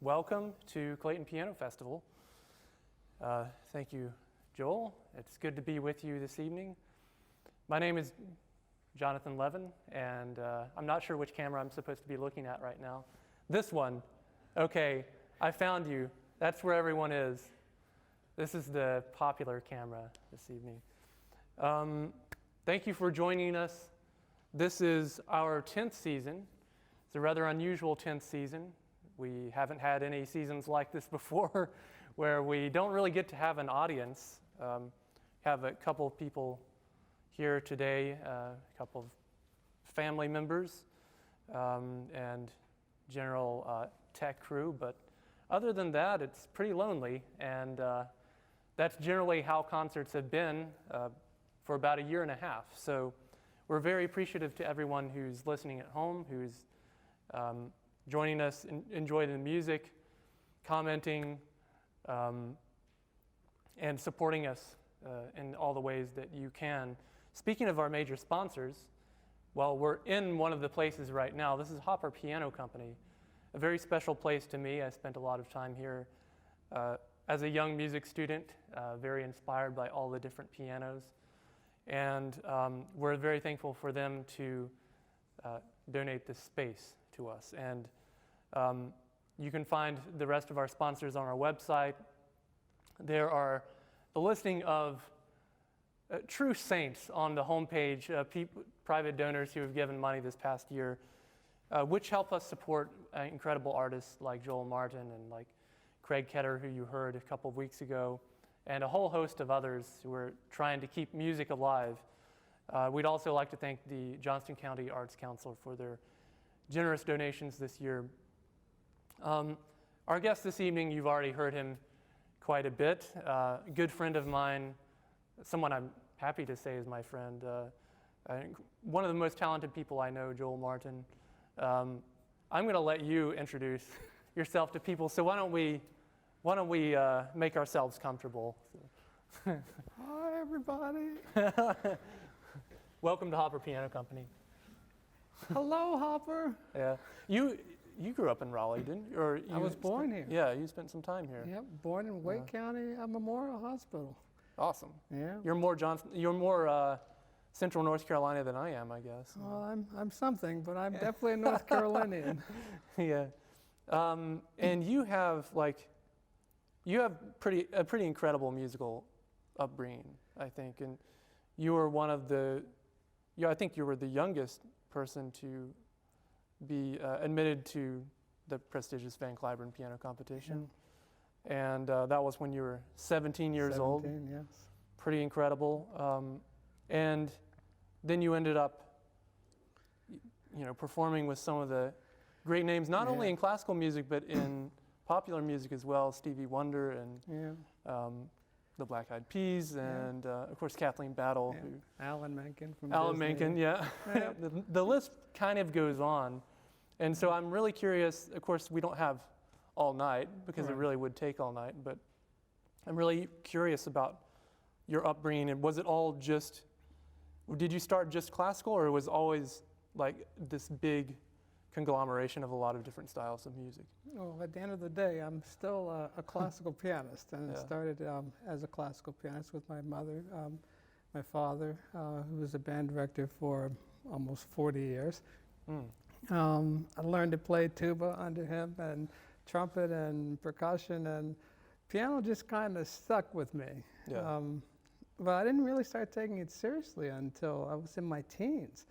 Welcome to Clayton Piano Festival. Thank you, Joel. It's good to be with you this evening. My name is Jonathan Levin, and I'm not sure which camera I'm supposed to be looking at right now. This one. Okay, I found you. That's where everyone is. This is the popular camera this evening. Thank you for joining us. This is our 10th season. It's a rather unusual 10th season. We haven't had any seasons like this before where we don't really get to have an audience. Have a couple of people here today, a couple of family members and general tech crew, but other than that, it's pretty lonely, and that's generally how concerts have been for about a year and a half. So we're very appreciative to everyone who's listening at home, who's joining us, enjoying the music, commenting, and supporting us in all the ways that you can. Speaking of our major sponsors, well, we're in one of the places right now. This is Hopper Piano Company, a very special place to me. I spent a lot of time here as a young music student, very inspired by all the different pianos. And we're very thankful for them to donate this space to us. And you can find the rest of our sponsors on our website. There are the listing of true saints on the homepage, private donors who have given money this past year, which help us support incredible artists like Joel Martin and like Craig Ketter, who you heard a couple of weeks ago, and a whole host of others who are trying to keep music alive. We'd also like to thank the Johnston County Arts Council for their generous donations this year. Our guest this evening, you've already heard him quite a bit. A good friend of mine, someone I'm happy to say is my friend, one of the most talented people I know, Joel Martin. I'm going to let you introduce yourself to people. So why don't we make ourselves comfortable? Hi, everybody. Welcome to Hopper Piano Company. Hello, Hopper. Yeah, you grew up in Raleigh, didn't you? Or I was born here. Yeah, you spent some time here. Yep, born in Wake County Memorial Hospital. Awesome. Yeah. You're more Central North Carolina than I am, I guess. Well, I'm something, but I'm definitely a North Carolinian. Yeah, and you have a pretty incredible musical upbringing, I think, and you were one of the, I think you were the youngest person to be admitted to the prestigious Van Cliburn piano competition. Yeah. And that was when you were 17 years old. 17, yes. Pretty incredible. And then you ended up, performing with some of the great names, not only in classical music, but in popular music as well, Stevie Wonder and the Black Eyed Peas, and of course Kathleen Battle. Yeah. Alan Menken from Alan Disney. Menken, yeah. The list kind of goes on. And so I'm really curious, of course we don't have all night because it really would take all night, but I'm really curious about your upbringing. And was it all did you start just classical, or was always like this big conglomeration of a lot of different styles of music? Well, at the end of the day, I'm still a classical pianist, and I started as a classical pianist with my mother, my father, who was a band director for almost 40 years. I learned to play tuba under him, and trumpet and percussion, and piano just kind of stuck with me. Yeah. But I didn't really start taking it seriously until I was in my teens.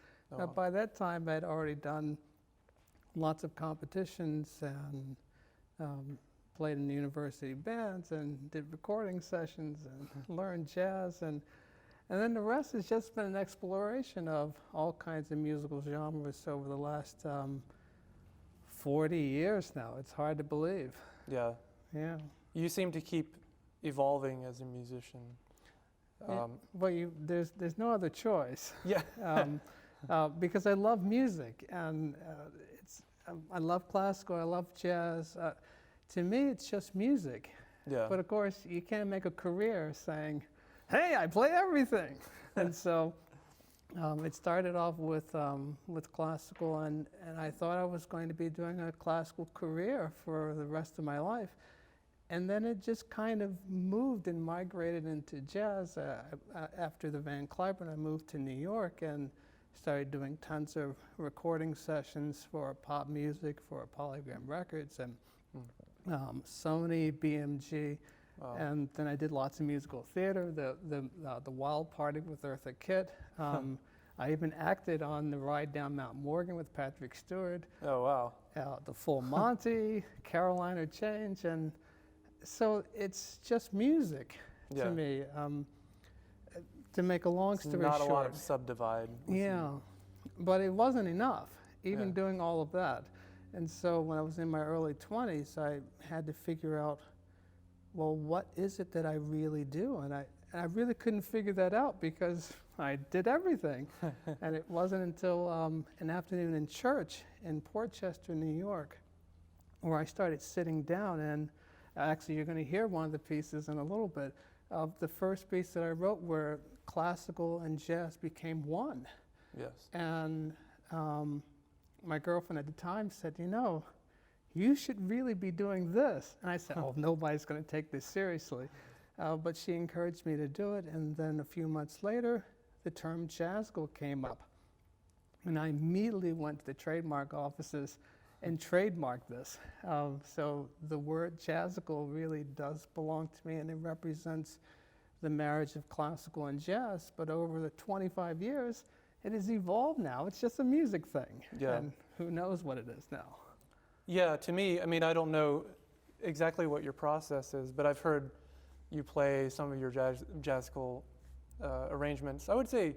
By that time, I'd already done lots of competitions and played in university bands and did recording sessions and learned jazz, and then the rest has just been an exploration of all kinds of musical genres over the last 40 years now. It's hard to believe. Yeah. Yeah. You seem to keep evolving as a musician. Well, there's no other choice. Yeah. Because I love music, and I love classical, I love jazz. To me, it's just music. Yeah. But of course, you can't make a career saying, hey, I play everything. And so It started off with classical, and I thought I was going to be doing a classical career for the rest of my life. And then it just kind of moved and migrated into jazz. After the Van Cliburn, I moved to New York and started doing tons of recording sessions for pop music, for Polygram Records, and Sony, BMG. Wow. And then I did lots of musical theater, the Wild Party with Eartha Kitt. I even acted on the Ride Down Mount Morgan with Patrick Stewart. Oh, wow. The Full Monty, Carolina Change, and so it's just music to me. To make a long story short. Not a lot of subdivide. Yeah, but it wasn't enough, even doing all of that. And so when I was in my early 20s, I had to figure out, well, what is it that I really do? And I really couldn't figure that out because I did everything. And it wasn't until an afternoon in church in Port Chester, New York, where I started sitting down. And actually, you're going to hear one of the pieces in a little bit of the first piece that I wrote where classical and jazz became one. Yes. And my girlfriend at the time said, you know, you should really be doing this. And I said, oh, nobody's going to take this seriously. But she encouraged me to do it. And then a few months later, the term Jazzical came up. And I immediately went to the trademark offices and trademarked this. So the word Jazzical really does belong to me, and it represents the marriage of classical and jazz. But over the 25 years, it has evolved now. It's just a music thing. Yeah. And who knows what it is now. Yeah, to me, I mean, I don't know exactly what your process is, but I've heard you play some of your jazzical arrangements. I would say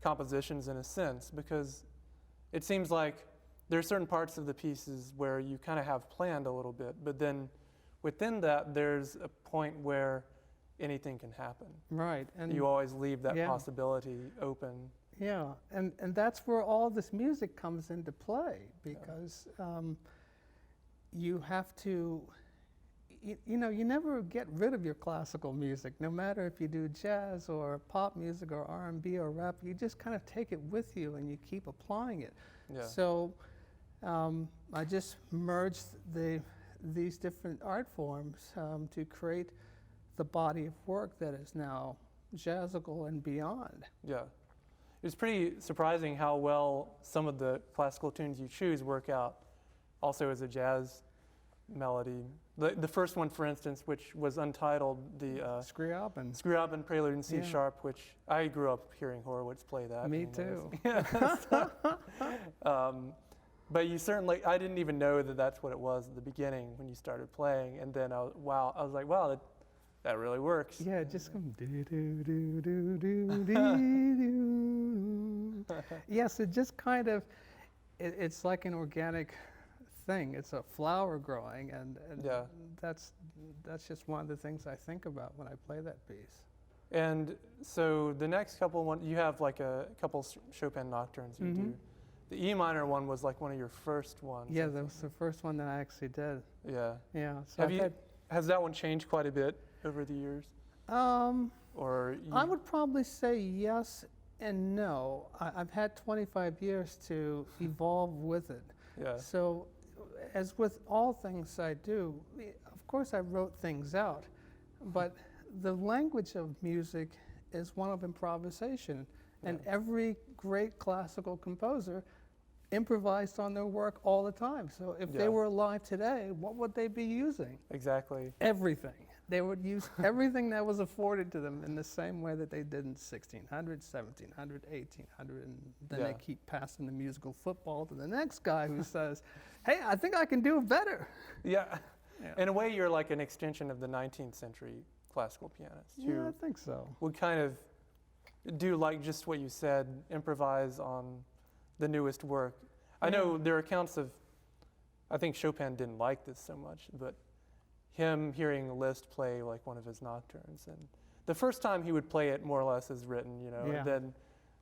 compositions in a sense, because it seems like there are certain parts of the pieces where you kind of have planned a little bit, but then within that, there's a point where anything can happen. Right. And you always leave that possibility open. Yeah, and that's where all this music comes into play, because you have to, you know, you never get rid of your classical music, no matter if you do jazz or pop music or R&B or rap, you just kind of take it with you and you keep applying it. Yeah. So I just merged these different art forms to create the body of work that is now jazzical and beyond. Yeah. It's pretty surprising how well some of the classical tunes you choose work out also as a jazz melody. The first one, for instance, which was Untitled, the Scriabin Prelude in C sharp, which I grew up hearing Horowitz play that. Me too. But you certainly, I didn't even know that that's what it was at the beginning when you started playing, and then I was like, wow, that really works. Yeah, it just comes do do do do do do. Yes, it just kind of, it's like an organic thing. It's a flower growing, and that's just one of the things I think about when I play that piece. And so the next couple you have like a couple Chopin nocturnes you do. The E minor one was like one of your first ones. Yeah, that was the first one that I actually did. Yeah. Yeah. So has that one changed quite a bit over the years? Or I would probably say yes and no. I've had 25 years to evolve with it. Yeah. So as with all things I do, of course I wrote things out, but the language of music is one of improvisation. And every great classical composer improvised on their work all the time. So if they were alive today, what would they be using? Exactly. Everything. They would use everything that was afforded to them in the same way that they did in 1600, 1700, 1800, and then they keep passing the musical football to the next guy who says, hey, I think I can do it better. Yeah. In a way, you're like an extension of the 19th century classical pianist. Yeah, I think so. Would kind of do like just what you said, improvise on the newest work. I know there are accounts of, I think Chopin didn't like this so much, but him hearing Liszt play like one of his nocturnes, and the first time he would play it more or less as written, you know, and then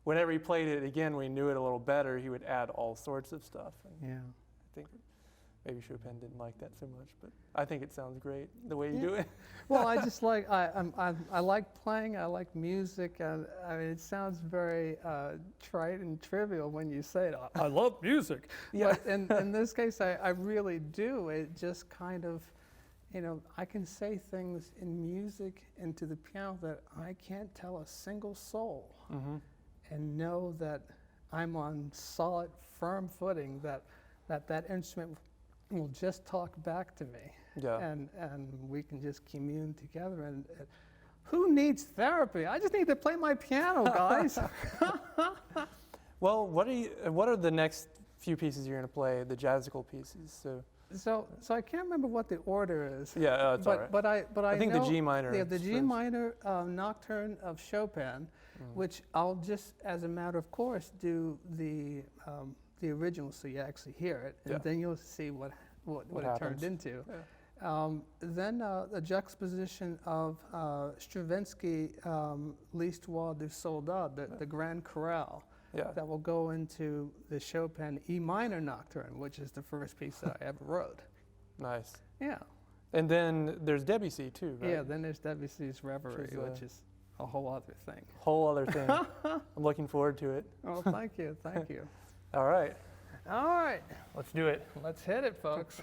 whenever he played it again, we knew it a little better, he would add all sorts of stuff. And I think maybe Chopin didn't like that so much, but I think it sounds great the way you Yeah. do it. Well, I just like I like playing. I like music, and I mean it sounds very trite and trivial when you say it. I love music. Yeah. But in this case, I really do. It just kind of, you know, I can say things in music into the piano that I can't tell a single soul, and know that I'm on solid, firm footing. That instrument will just talk back to me. Yeah. And we can just commune together. And who needs therapy? I just need to play my piano, guys. Well, what are the next few pieces you're going to play? The Jazzical pieces. So I can't remember what the order is. Yeah, it's all right. But I think know, the G minor. Yeah, the G first. minor Nocturne of Chopin, which I'll just, as a matter of course, do the original so you actually hear it, and Yeah. then you'll see what it happens. turned into. Yeah. Then a juxtaposition of Stravinsky L'Histoire du Soldat, the Grand Chorale, Yeah. that will go into the Chopin E minor Nocturne, which is the first piece that I ever wrote. Nice. Yeah. And then there's Debussy too, right? Yeah, then there's Debussy's Reverie, Which is, which is a whole other thing. Whole other thing. I'm looking forward to it. Oh, thank you, thank you. All right. All right, Let's do it. let's hit it, folks.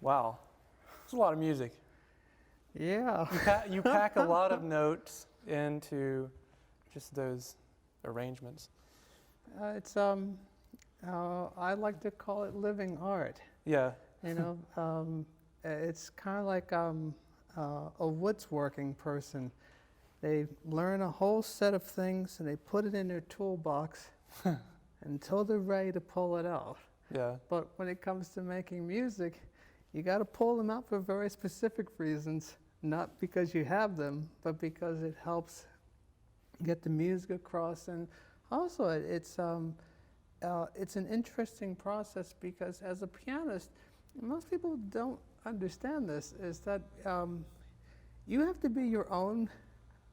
Wow, it's a lot of music. Yeah. You pack a lot of notes into just those arrangements. I like to call it living art. Yeah. You know, it's kind of like a woodworking person. They learn a whole set of things and they put it in their toolbox until they're ready to pull it out. Yeah. But when it comes to making music, you got to pull them out for very specific reasons, not because you have them, but because it helps get the music across. And also, it's an interesting process because as a pianist, most people don't understand this, is that you have to be your own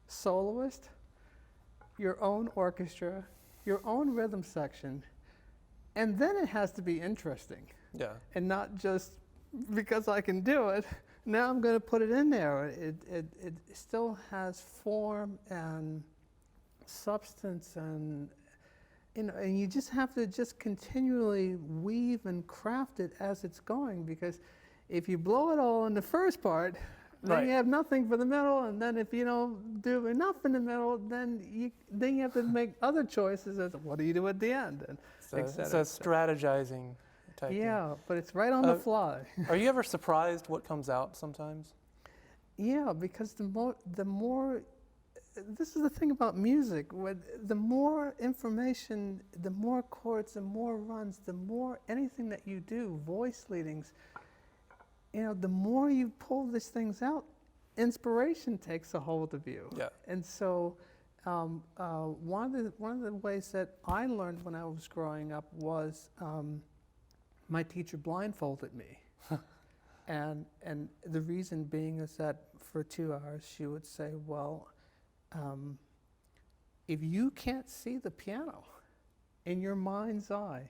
soloist, your own orchestra, your own rhythm section, and then it has to be interesting. Yeah. And not just because I can do it, now I'm going to put it in there. It still has form and substance, and and you just have to just continually weave and craft it as it's going, because if you blow it all in the first part, then you have nothing for the middle, and then if you don't do enough in the middle, then you have to make other choices as what do you do at the end, and It's a strategizing type thing. Yeah, but it's right on the fly. Are you ever surprised what comes out sometimes? Yeah, because the more, this is the thing about music, the more information, the more chords, the more runs, the more anything that you do, voice leadings, the more you pull these things out, inspiration takes a hold of you. Yeah. And so one of the ways that I learned when I was growing up was my teacher blindfolded me. And the reason being is that for 2 hours she would say, well, if you can't see the piano in your mind's eye,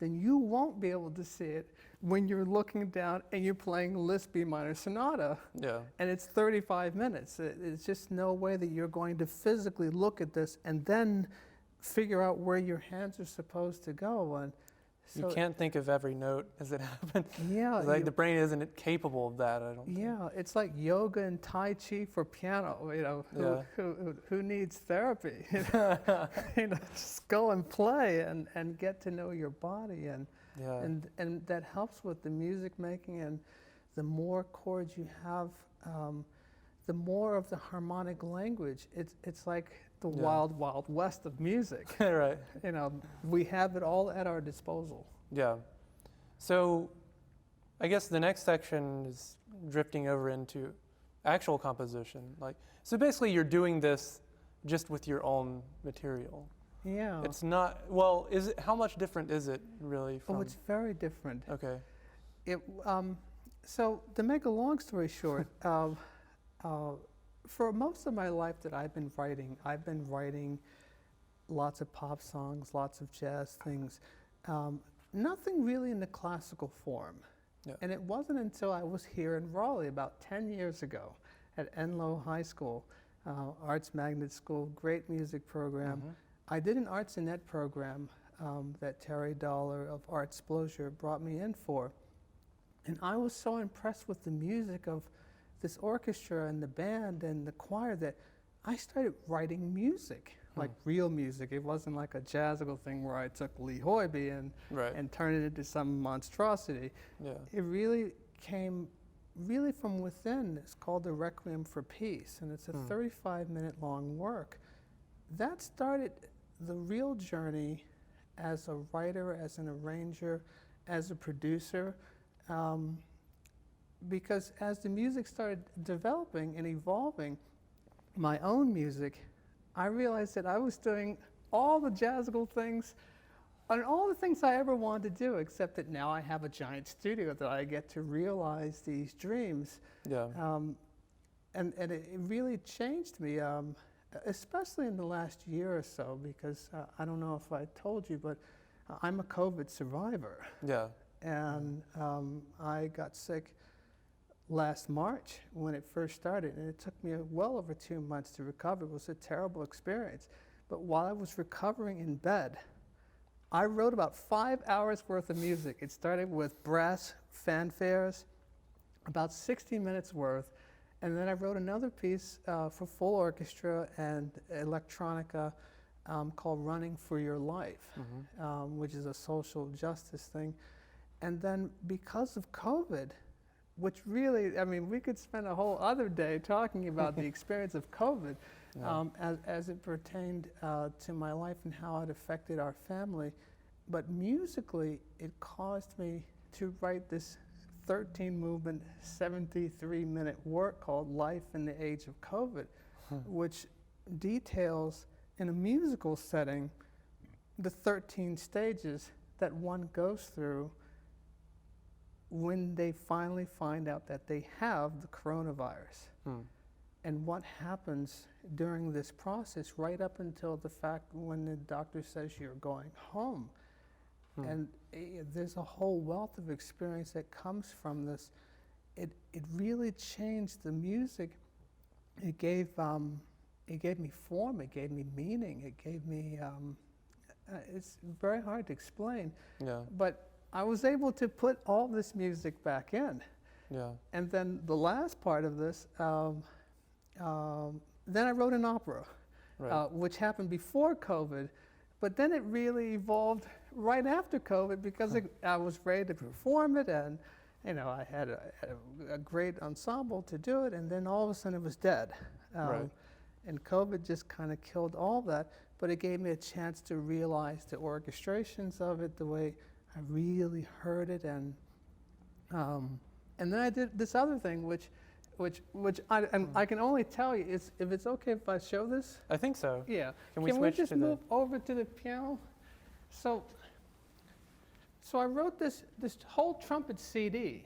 then you won't be able to see it when you're looking down and you're playing Liszt B minor sonata. Yeah. And it's 35 minutes. It's just no way that you're going to physically look at this and then figure out where your hands are supposed to go. And so you can't think of every note as it happens. Yeah. Like the brain isn't capable of that, I don't think. Yeah, it's like yoga and Tai Chi for piano, who needs therapy? Just go and play and get to know your body, and that helps with the music making, and the more chords you have, the more of the harmonic language. It's like the wild, wild west of music. Right. We have it all at our disposal. Yeah. So I guess the next section is drifting over into actual composition. So basically you're doing this just with your own material. Yeah. It's not, how much different is it really from? Oh, it's very different. Okay. So to make a long story short, for most of my life that I've been writing lots of pop songs, lots of jazz things, nothing really in the classical form. Yeah. And it wasn't until I was here in Raleigh about 10 years ago at Enloe High School, Arts Magnet School, great music program. Mm-hmm. I did an Arts and Net program that Terry Dollar of Artsplosure brought me in for. And I was so impressed with the music of this orchestra and the band and the choir that I started writing music, like real music. It wasn't like a jazzical thing where I took Lee Hoybe and turned it into some monstrosity. Yeah. It really came from within. It's called the Requiem for Peace, and it's a 35-minute long work. That started the real journey as a writer, as an arranger, as a producer. Because as the music started developing and evolving, my own music, I realized that I was doing all the jazzical things and all the things I ever wanted to do, except that now I have a giant studio that I get to realize these dreams. Yeah. And it really changed me, especially in the last year or so, because I don't know if I told you, but I'm a COVID survivor. Yeah. And I got sick last March when it first started, and it took me well over 2 months to recover. It was a terrible experience. But while I was recovering in bed, I wrote about 5 hours worth of music. It started with brass fanfares, about 60 minutes worth, and then I wrote another piece for full orchestra and electronica called Running for Your Life, which is a social justice thing. And then because of COVID, which really, I mean, we could spend a whole other day talking about the experience of COVID as it pertained to my life and how it affected our family. But musically, it caused me to write this 13-movement, 73-minute work called Life in the Age of COVID, which details in a musical setting the 13 stages that one goes through when they finally find out that they have the coronavirus. And what happens during this process right up until the fact when the doctor says you're going home. And there's a whole wealth of experience that comes from this. It really changed the music. It gave me form, it gave me meaning, it gave me, it's very hard to explain. But I was able to put all this music back in. And then the last part of this, then I wrote an opera, which happened before COVID, but then it really evolved right after COVID because I was ready to perform it, and I had a great ensemble to do it, and then all of a sudden it was dead. And COVID just kind of killed all that, but it gave me a chance to realize the orchestrations of it, the way I really heard it, and then I did this other thing, which I can only tell you is if it's okay if I show this. I think so. Yeah. Can we just move over to the piano? So I wrote this whole trumpet CD,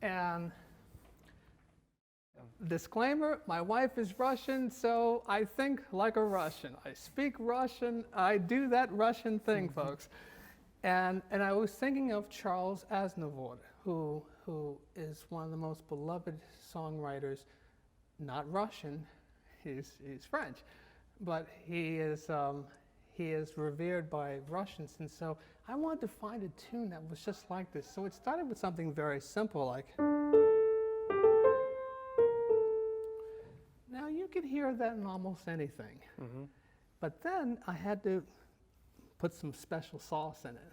and disclaimer: my wife is Russian, so I think like a Russian. I speak Russian. I do that Russian thing, folks. And I was thinking of Charles Aznavour, who is one of the most beloved songwriters, not Russian, he's French, but he is revered by Russians, and so I wanted to find a tune that was just like this. So it started with something very simple, like. Now you can hear that in almost anything, but then I had to put some special sauce in it.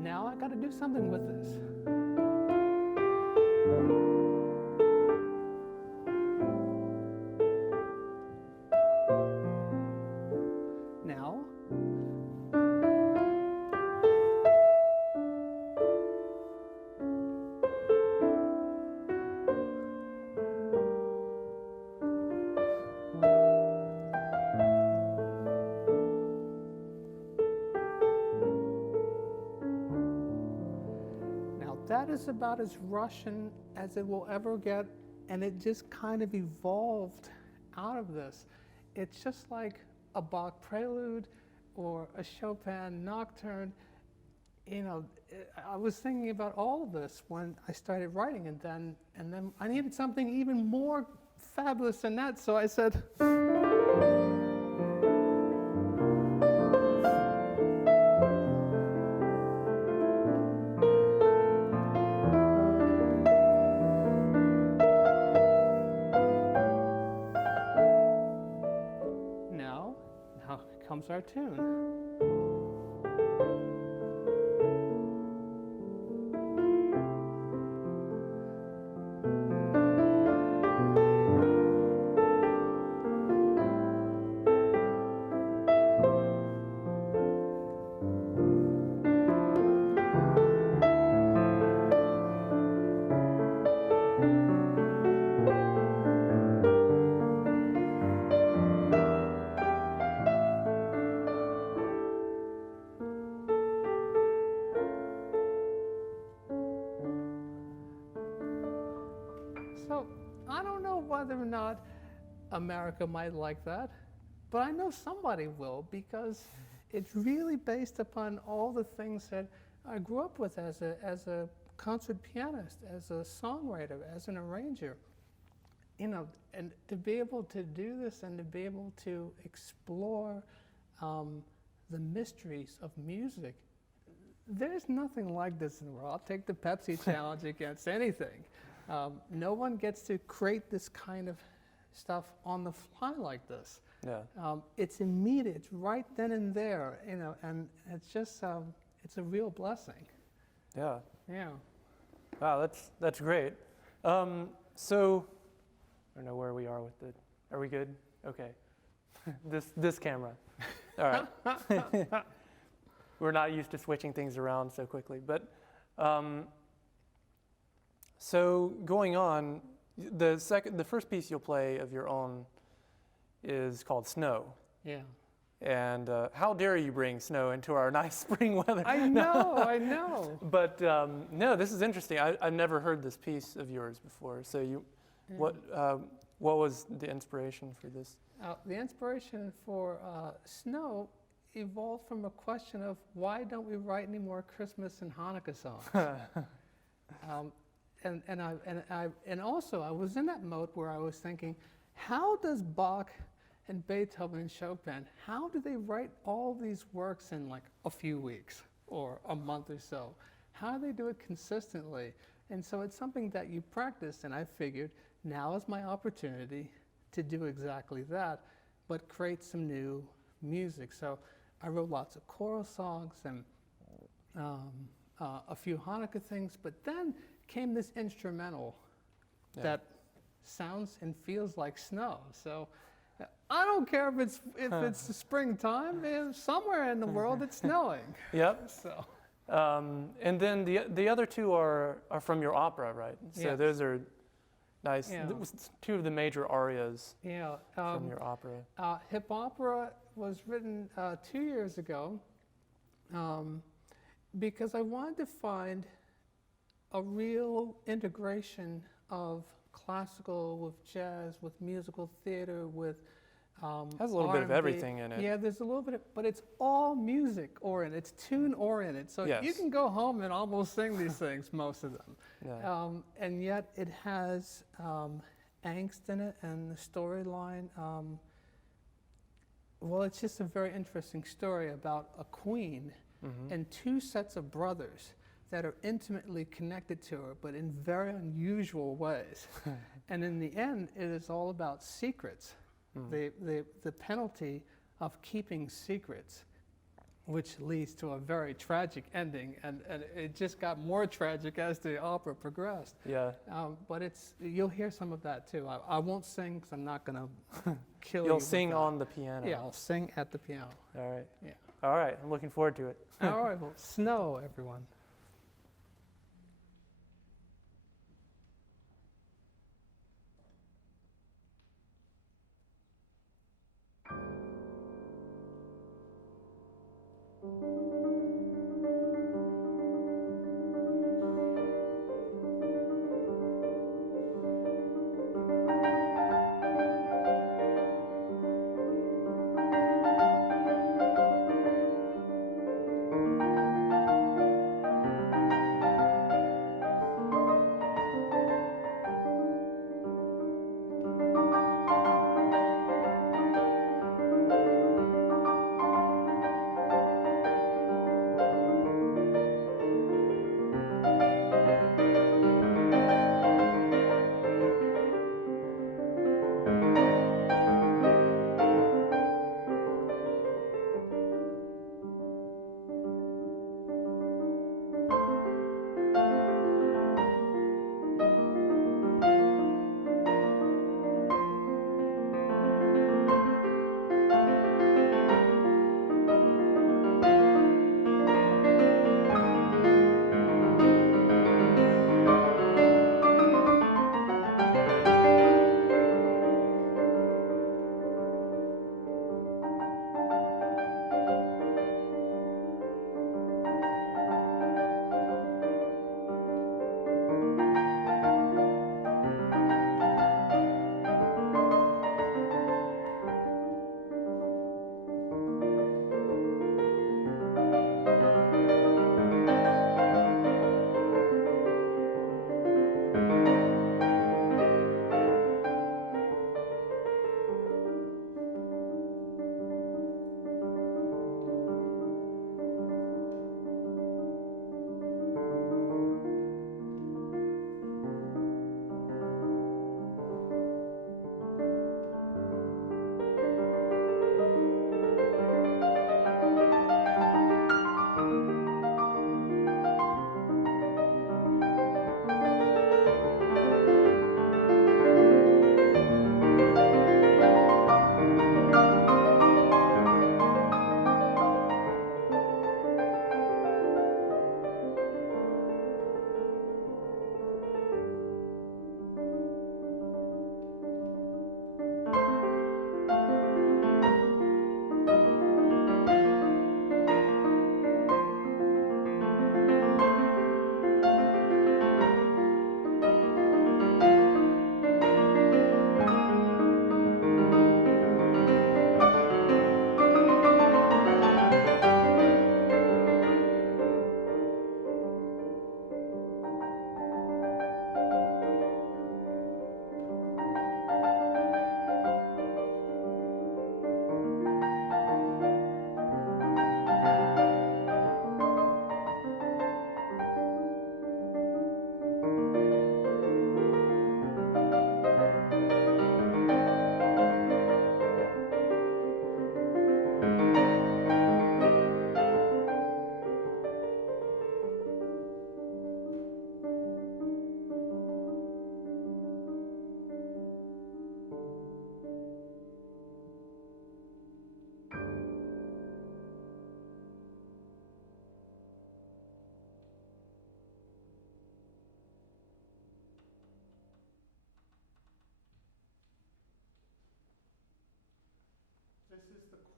Now I got to do something with this. Now. That is about as Russian as it will ever get, and it just kind of evolved out of this. It's just like a Bach prelude or a Chopin Nocturne. I was thinking about all of this when I started writing, and then I needed something even more fabulous than that, so I said. Comes our tune. So I don't know whether or not America might like that, but I know somebody will, because it's really based upon all the things that I grew up with as a concert pianist, as a songwriter, as an arranger. you know, and to be able to do this and to be able to explore the mysteries of music, there's nothing like this in the world. I'll take the Pepsi challenge against anything. No one gets to create this kind of stuff on the fly like this. Yeah. It's immediate, it's right then and there, you know, and it's just, it's a real blessing. Yeah. Yeah. Wow, that's great. So, I don't know where we are with it. Are we good? Okay. This camera. All right. We're not used to switching things around so quickly, but so going on, the first piece you'll play of your own is called Snow. Yeah. And how dare you bring snow into our nice spring weather? I know, I know. But no, this is interesting. I've never heard this piece of yours before. So what was the inspiration for this? The inspiration for Snow evolved from a question of why don't we write any more Christmas and Hanukkah songs? And also I was in that mode where I was thinking, how does Bach and Beethoven and Chopin, how do they write all these works in like a few weeks or a month or so? How do they do it consistently? And so it's something that you practice, and I figured now is my opportunity to do exactly that, but create some new music. So I wrote lots of choral songs and a few Hanukkah things, but then came this instrumental that sounds and feels like snow. So I don't care if it's the springtime. Somewhere in the world it's snowing. Yep. So. And then the other two are from your opera, right? So those are nice. Yeah. Two of the major arias Yeah. from your opera. Hip Opera was written 2 years ago because I wanted to find a real integration of classical with jazz, with musical theater, with Has a little bit of R&B. everything in it. Yeah, there's a little bit, but it's all music oriented. It's tune oriented. So Yes. you can go home and almost sing these things, most of them. Yeah. And yet it has angst in it, and the storyline. Well, it's just a very interesting story about a queen and two sets of brothers that are intimately connected to her, but in very unusual ways. And in the end, it is all about secrets. The penalty of keeping secrets, which leads to a very tragic ending, and it just got more tragic as the opera progressed. Yeah. But you'll hear some of that too. I won't sing because I'm not going to kill you. You'll with sing that. on the piano. Yeah, I'll sing at the piano. All right. Yeah. All right. I'm looking forward to it. All right, well, Snow, everyone.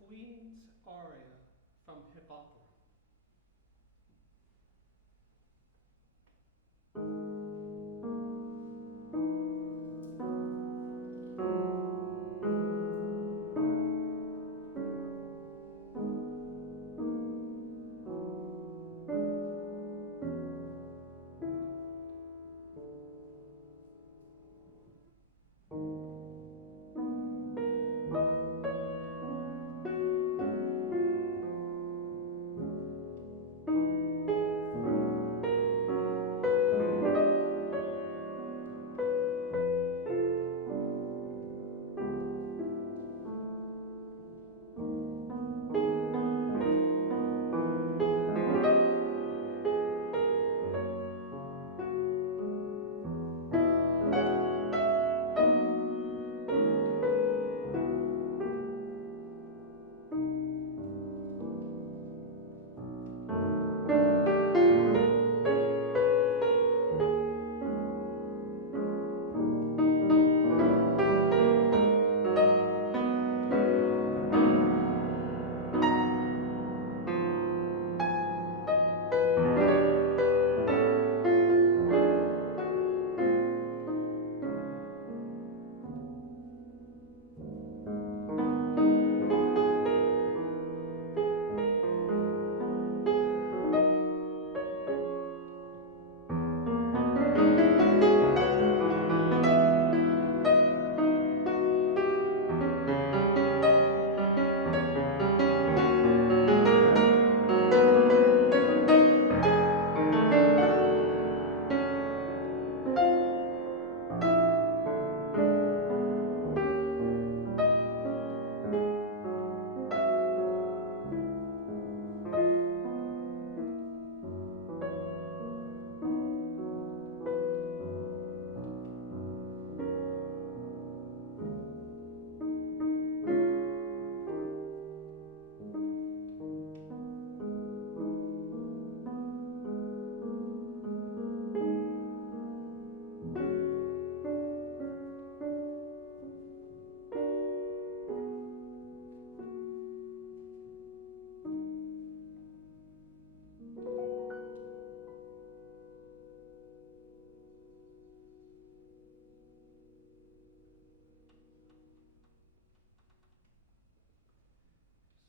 Queen's Aria from Hip Opera.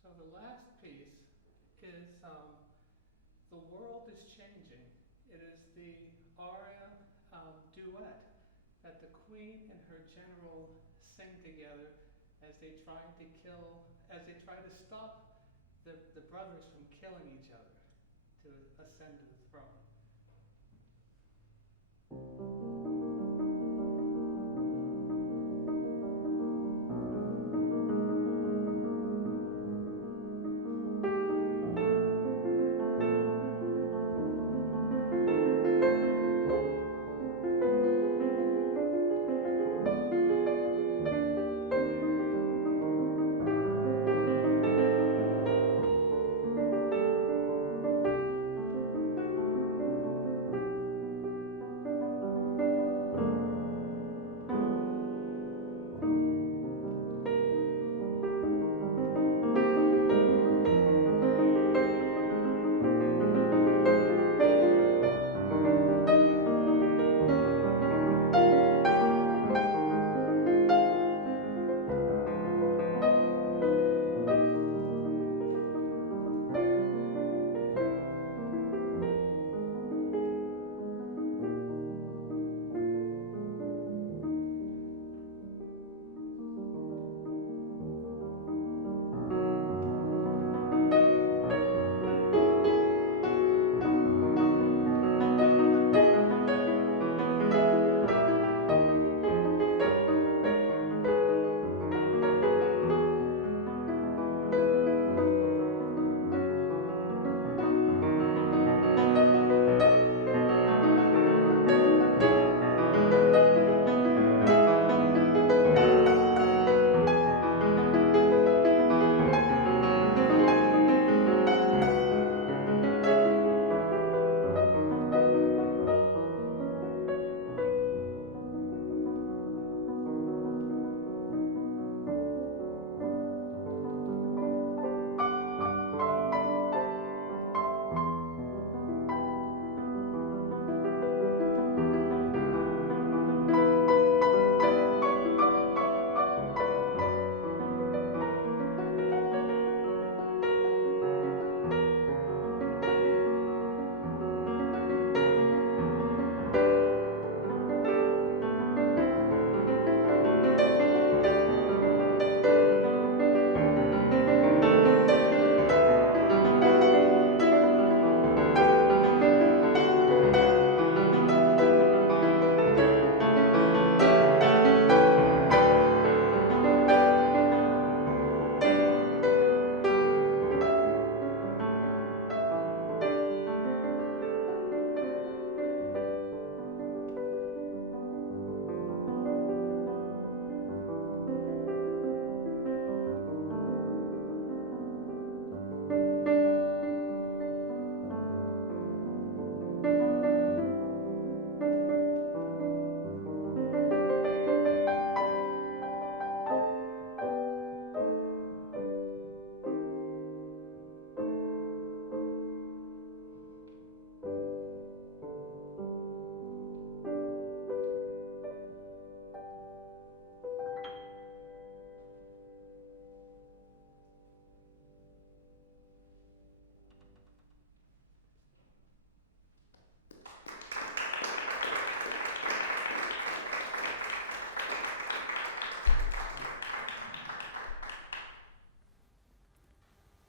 So the last piece is The World is Changing. It is the Arya Duet that the Queen and her general sing together as they try to stop the brothers from killing each other to ascend to the throne.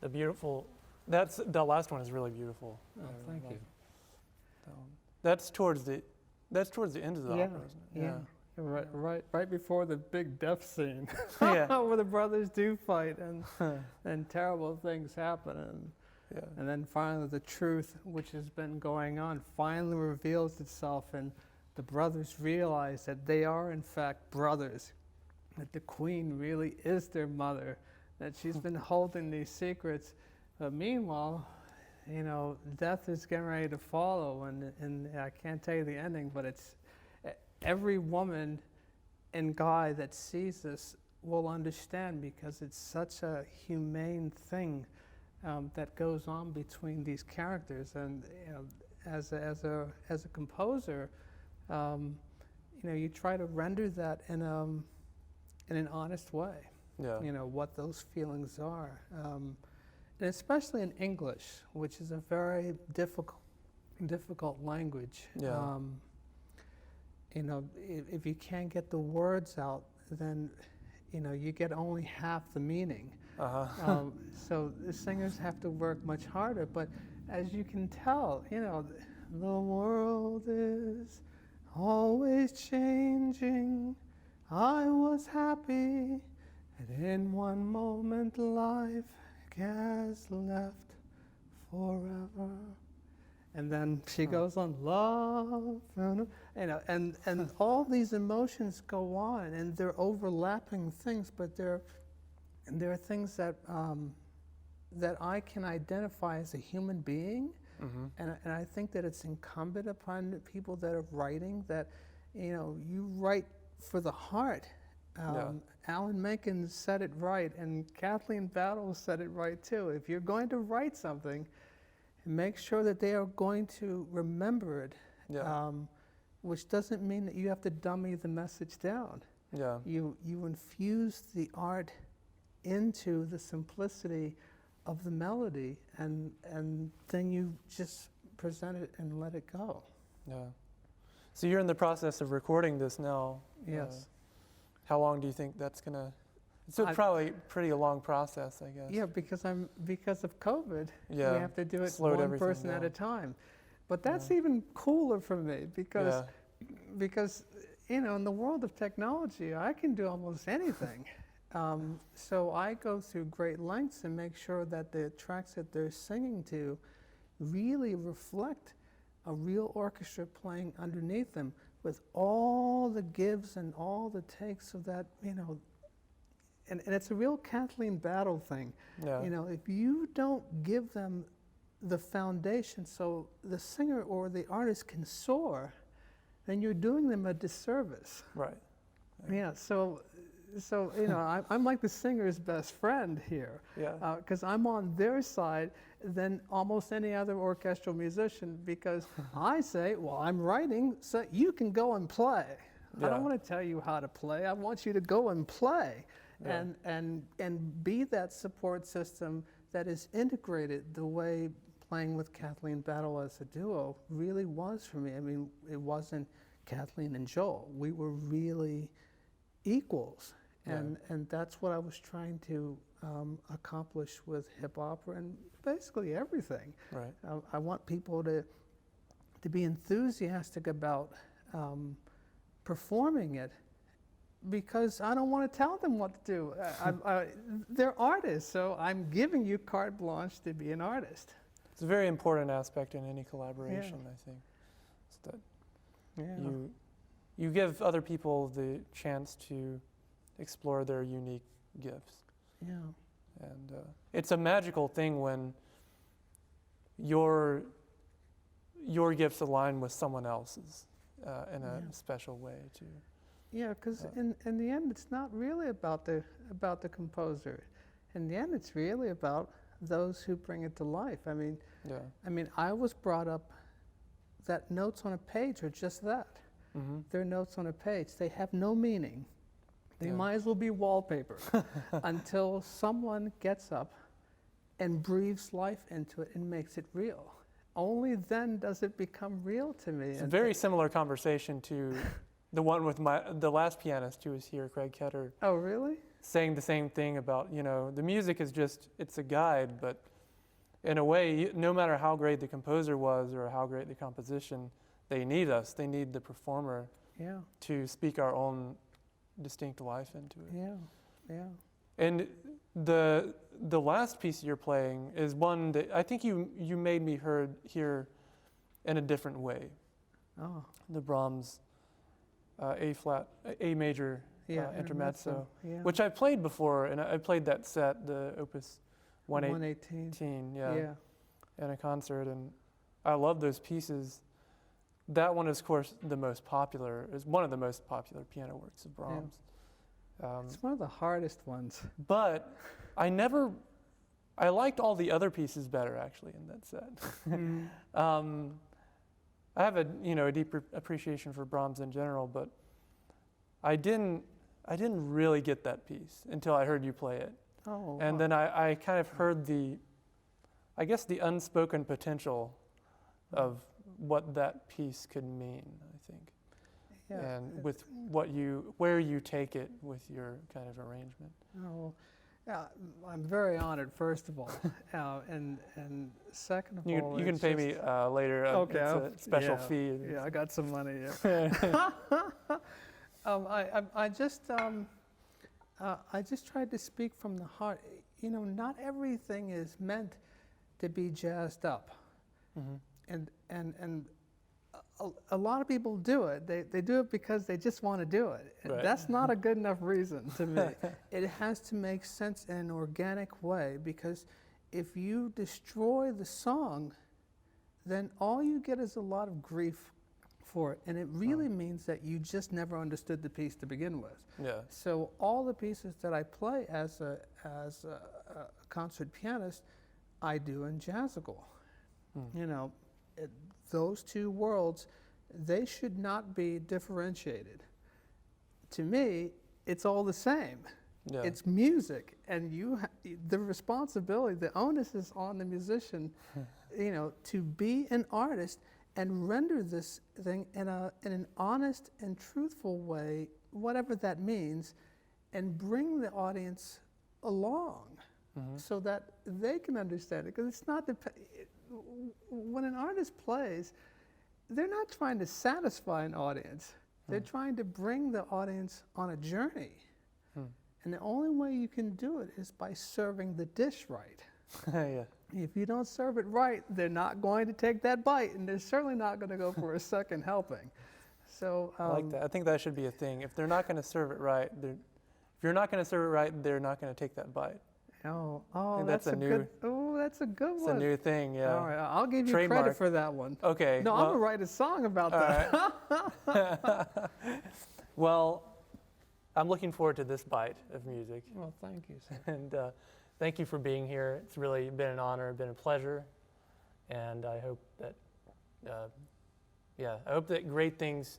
the beautiful. The last one is really beautiful. Oh, thank you. That's towards the end of the opera, isn't it? Yeah. Right before the big death scene, Yeah. where the brothers do fight and terrible things happen, and then finally the truth, which has been going on, finally reveals itself, and the brothers realize that they are in fact brothers, that the queen really is their mother, that she's been holding these secrets. But meanwhile, death is getting ready to follow, and I can't tell you the ending, but it's every woman and guy that sees this will understand, because it's such a humane thing that goes on between these characters. And as a composer, you try to render that in an honest way. Yeah. What those feelings are. And especially in English, which is a very difficult language. Yeah. If you can't get the words out, then you get only half the meaning. So the singers have to work much harder. But as you can tell, the world is always changing. I was happy, and in one moment life has left forever. And then she goes on, love, and all these emotions go on, and they're overlapping things, but they're things that I can identify as a human being, and I think that it's incumbent upon the people that are writing that, you write for the heart. Alan Menken said it right, and Kathleen Battle said it right too. If you're going to write something, make sure that they are going to remember it, which doesn't mean that you have to dummy the message down. Yeah. You infuse the art into the simplicity of the melody, and then you just present it and let it go. Yeah. So you're in the process of recording this now. Yes. How long do you think that's gonna? It's probably pretty long process, I guess. Yeah, because of COVID, Yeah. we have to do it Slowed one everything person at down. a time. But that's even cooler for me, because in the world of technology, I can do almost anything. So I go through great lengths and make sure that the tracks that they're singing to really reflect a real orchestra playing underneath them, with all the gives and all the takes of that, and it's a real Kathleen Battle thing. Yeah. If you don't give them the foundation so the singer or the artist can soar, then you're doing them a disservice. Right. Yeah, so I'm like the singer's best friend here. Yeah. Because I'm on their side than almost any other orchestral musician, because I say, well, I'm writing so you can go and play. I don't want to tell you how to play. I want you to go and play, and be that support system that is integrated the way playing with Kathleen Battle as a duo really was for me. I mean, it wasn't Kathleen and Joel. We were really equals. And that's what I was trying to accomplish with hip opera and basically everything. Right. I want people to be enthusiastic about performing it, because I don't want to tell them what to do. They're artists, so I'm giving you carte blanche to be an artist. It's a very important aspect in any collaboration, I think. It's that you give other people the chance to explore their unique gifts. Yeah. And it's a magical thing when your gifts align with someone else's in a special way too. Yeah, because in the end, it's not really about the composer. In the end, it's really about those who bring it to life. I mean, I was brought up that notes on a page are just that. Mm-hmm. They're notes on a page. They have no meaning. They might as well be wallpaper until someone gets up and breathes life into it and makes it real. Only then does it become real to me. It's a very similar conversation to the one with the last pianist who was here, Craig Ketter. Oh, really? saying the same thing about, the music is just, it's a guide, but in a way, no matter how great the composer was or how great the composition, they need us. They need the performer to speak our own distinct life into it. Yeah. And the last piece you're playing is one that I think you made me hear in a different way. Oh. The Brahms A major intermezzo, which I played before, and I played that set, the Opus 118, in a concert, and I love those pieces. That one is, of course, is one of the most popular piano works of Brahms. It's one of the hardest ones. But I liked all the other pieces better, actually, in that set. I have a deep appreciation for Brahms in general, but I didn't really get that piece until I heard you play it. Oh. And then I kind of heard the unspoken potential of what that piece could mean, I think. Yeah. And with where you take it with your kind of arrangement. Oh, yeah, I'm very honored, first of all, and second of all, you can pay me later. Okay, it's a special fee. Yeah, I got some money. I just tried to speak from the heart. Not everything is meant to be jazzed up, and a lot of people do it. They do it because they just want to do it. Right. That's not a good enough reason to me. It has to make sense in an organic way, because if you destroy the song, then all you get is a lot of grief for it, and it really means that you just never understood the piece to begin with. Yeah. So all the pieces that I play as a concert pianist, I do in Jazzical. Those two worlds, they should not be differentiated. To me, it's all the same. Yeah. It's music, and the responsibility, the onus is on the musician, to be an artist and render this thing in an honest and truthful way, whatever that means, and bring the audience along so that they can understand it. Because it's not when an artist plays, they're not trying to satisfy an audience. They're trying to bring the audience on a journey. And the only way you can do it is by serving the dish right. Yeah. If you don't serve it right, they're not going to take that bite, and they're certainly not going to go for a second helping. So I like that. I think that should be a thing. If they're not going to serve it right, if you're not going to serve it right, they're not going to take that bite. Oh, that's a good one. It's a new thing, yeah. All right, I'll give you Trademark. credit for that one. Okay. No, I'm going to write a song about that. Right. Well, I'm looking forward to this bite of music. Well, thank you, sir. And thank you for being here. It's really been an honor, been a pleasure. And I hope that great things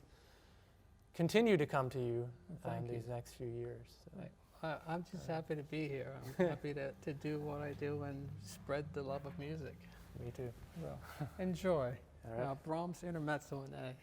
continue to come to you in these next few years. So. I'm just happy to be here. I'm happy to do what I do and spread the love of music. Me too. Well, enjoy. All right. Brahms Intermezzo in A.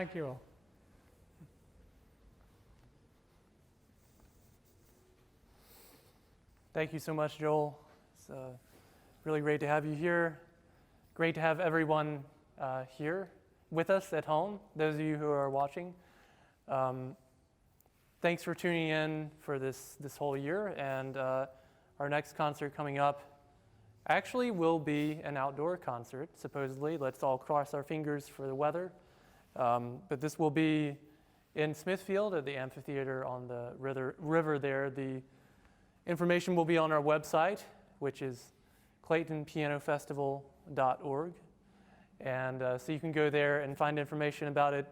Thank you all. Thank you so much, Joel. It's really great to have you here. Great to have everyone here with us at home, those of you who are watching. Thanks for tuning in for this whole year, and our next concert coming up actually will be an outdoor concert, supposedly. Let's all cross our fingers for the weather. But this will be in Smithfield at the amphitheater on the river there. The information will be on our website, which is claytonpianofestival.org. And so you can go there and find information about it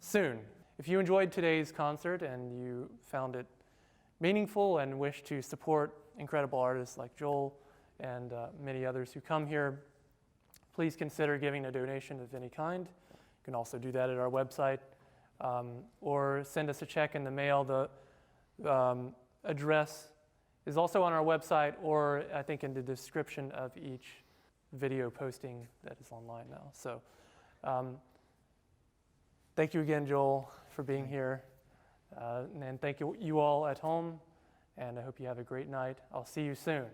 soon. If you enjoyed today's concert and you found it meaningful and wish to support incredible artists like Joel and many others who come here, please consider giving a donation of any kind. You can also do that at our website, or send us a check in the mail. The address is also on our website, or I think in the description of each video posting that is online now. So thank you again, Joel, for being here. And thank you all at home, and I hope you have a great night. I'll see you soon.